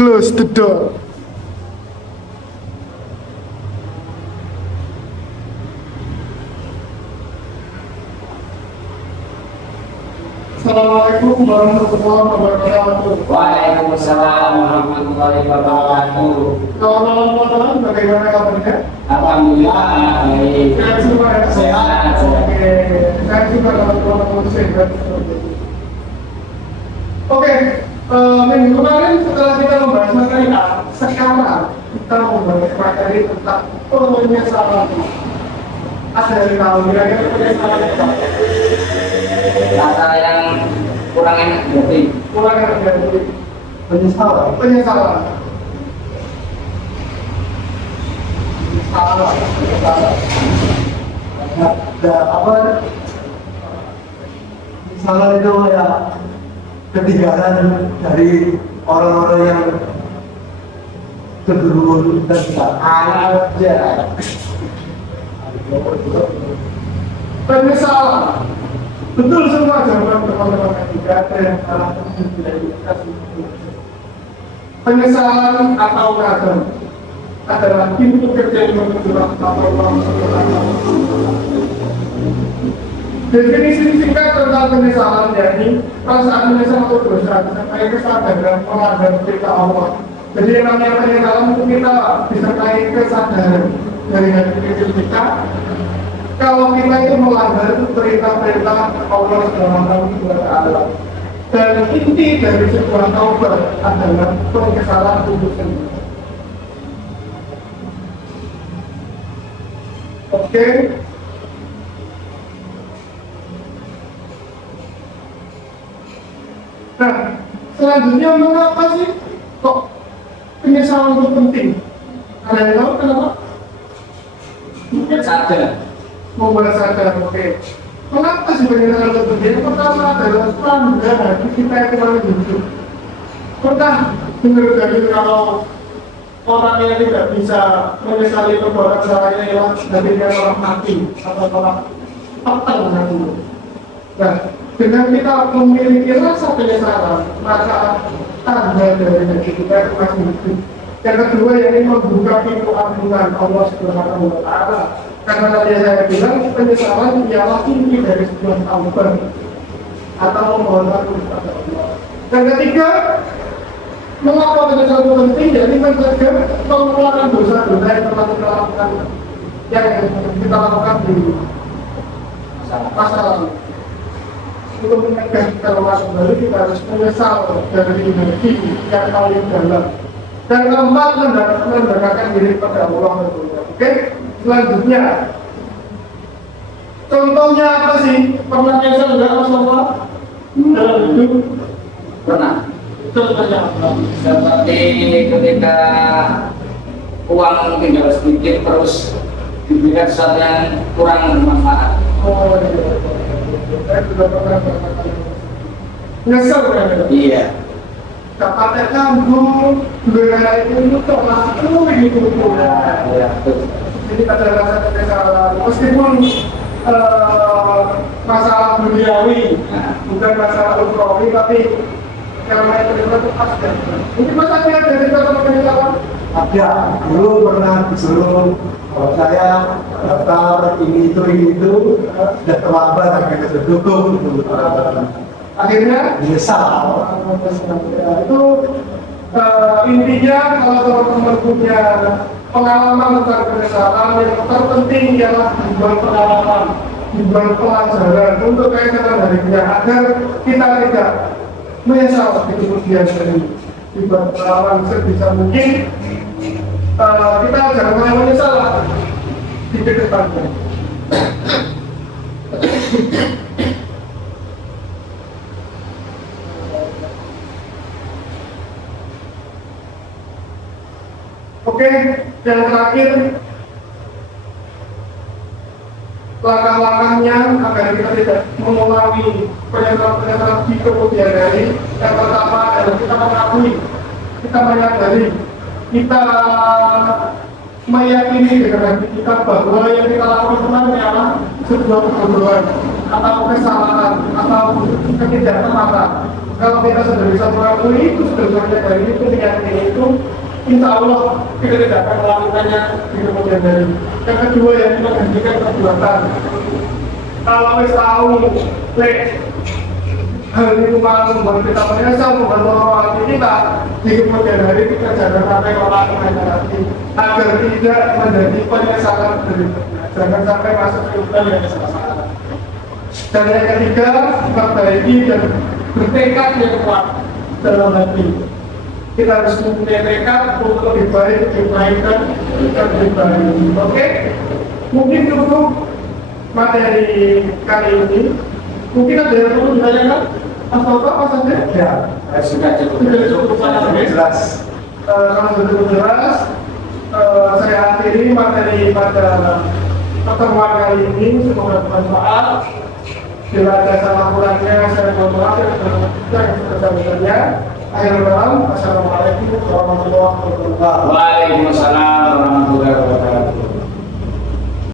Close the door. Assalamualaikum warahmatullahi wabarakatuh. Waalaikumsalam warahmatullahi wabarakatuh. Selamat bagaimana kabarnya? Alhamdulillah baik. Sehat semua ya? Sehat. Oke, saya juga kalau sehat. Oke, minggu kemarin setelah kita membahas materi A, sekarang kita membahas materi tentang penyesalan. Ada yang tahu kira-kira penyesalan apa? Kata yang kurang enak berarti. Kurang enak dari Penyesalan. penyesalan. Ada apa? Penyesalan itu ya ketinggalan dari orang-orang yang terdahulu dan tak ada. Penyesalan. Betul semua jawaban teman-teman, tidak ada yang salah. Penyesalan atau kadang adalah pintu kerja yang menuju rahmat Allah Subhanahu. Definisi singkat tentang penyesalan yakni perasaan menyesal atau dosa disertai kesadaran melanggar perintah Allah. Jadi yang namanya penyesalan itu kita disertai kesadaran dari hati kita. Kalau kita itu melanggar perintah-perintah Allah Subhanahu wa Ta'ala. Dan inti dari sebuah taubat adalah penyesalan untuk sendiri. Oke. Nah, selanjutnya mengapa sih kok penyesalan itu penting? Ada yang tahu kenapa? Mungkin sadar. Membuat sadar, oke. Mengapa sih penyesalan itu penting? Yang pertama adalah tanda hati kita yang paling hidup. Pernah dengar dari kalau orang yang tidak bisa menyesali perbuatan salahnya ialah dari dia orang mati atau orang fatal nanti. Nah, dengan kita memiliki rasa penyesalan, maka tanda dari hati kita itu masih hidup. Yang kedua, yakni membuka pintu ampunan Allah Subhanahu wa Ta'ala. Karena tadi saya bilang penyesalan ialah inti dari sebuah taubat atau memohon ampun kepada Allah. Dan ketiga, mengapa penyesalan itu penting? Jadi mencegah pengulangan dosa-dosa yang telah kita lakukan, yang kita lakukan di masa lalu. Untuk mencegah kita lemas kembali, kita harus menyesal dari hati yang paling dalam. Dan keempat, mendekatkan diri kepada Allah. Oke, selanjutnya, contohnya apa sih? Pernah menyesal enggak Rasulullah dalam hidup? Pernah. Contohnya apa? Seperti ketika uang mungkin harus sedikit terus diberikan sesuatu yang kurang bermanfaat. Oh iya, saya sudah pernah berkata nyesel kan? Iya. Dapatnya kamu gara itu tolak gitu. Iya, betul. Jadi ada rasa penyesalan meskipun masalah duniawi bukan masalah ukhrawi, tapi yang lain itu pasti. Ini masalahnya dari kata penyesalan. Ada, dulu pernah disuruh kalau saya daftar ini itu sudah terlambat akhirnya sudah tutup gitu. Akhirnya Menyesal. itu intinya kalau teman-teman punya pengalaman tentang penyesalan, yang terpenting ialah dibuat pengalaman, dibuat pelajaran untuk keesokan harinya agar kita tidak menyesal di kemudian hari. Dibuat pengalaman sebisa mungkin kita jangan pernah menyesal di kedepannya. Oke, yang terakhir, langkah-langkahnya agar kita tidak mengulangi penyesalan di kemudian hari. Yang pertama adalah kita mengakui, kita menyadari, kita meyakini dengan hati kita bahwa yang kita lakukan kemarin adalah sebuah kebodohan atau kesalahan atau ketidaktepatan. Kalau kita sudah bisa mengakui itu, sudah banyak dari itu, keyakinan itu, insya Allah kita tidak akan melakukannya di kemudian hari. Yang kedua yang menghentikan perbuatan. Kalau wis tahu, hal itu mau membuat kita menyesal, membuat orang kita di kemudian hari kita jangan sampai melakukan lagi agar tidak menjadi penyesalan berikutnya. Jangan sampai masuk ke hutan yang salah. Dan yang ketiga, perbaiki dan bertekad yang kuat dalam hati. Kita harus mempunyai tekad untuk lebih baik, lebih baik dan lebih baik. Oke? Mungkin cukup materi kali ini. Mungkin ada yang perlu ditanyakan? Atau apa saja? Ya, Sudah cukup. Sudah cukup jelas. Kalau sudah cukup jelas, saya akhiri materi pada pertemuan kali ini. Semoga bermanfaat. Bila ada salah kurangnya, saya mohon maaf yang sebesar-besarnya. Akhirul kalam, wassalamualaikum warahmatullahi wabarakatuh. Waalaikumsalam.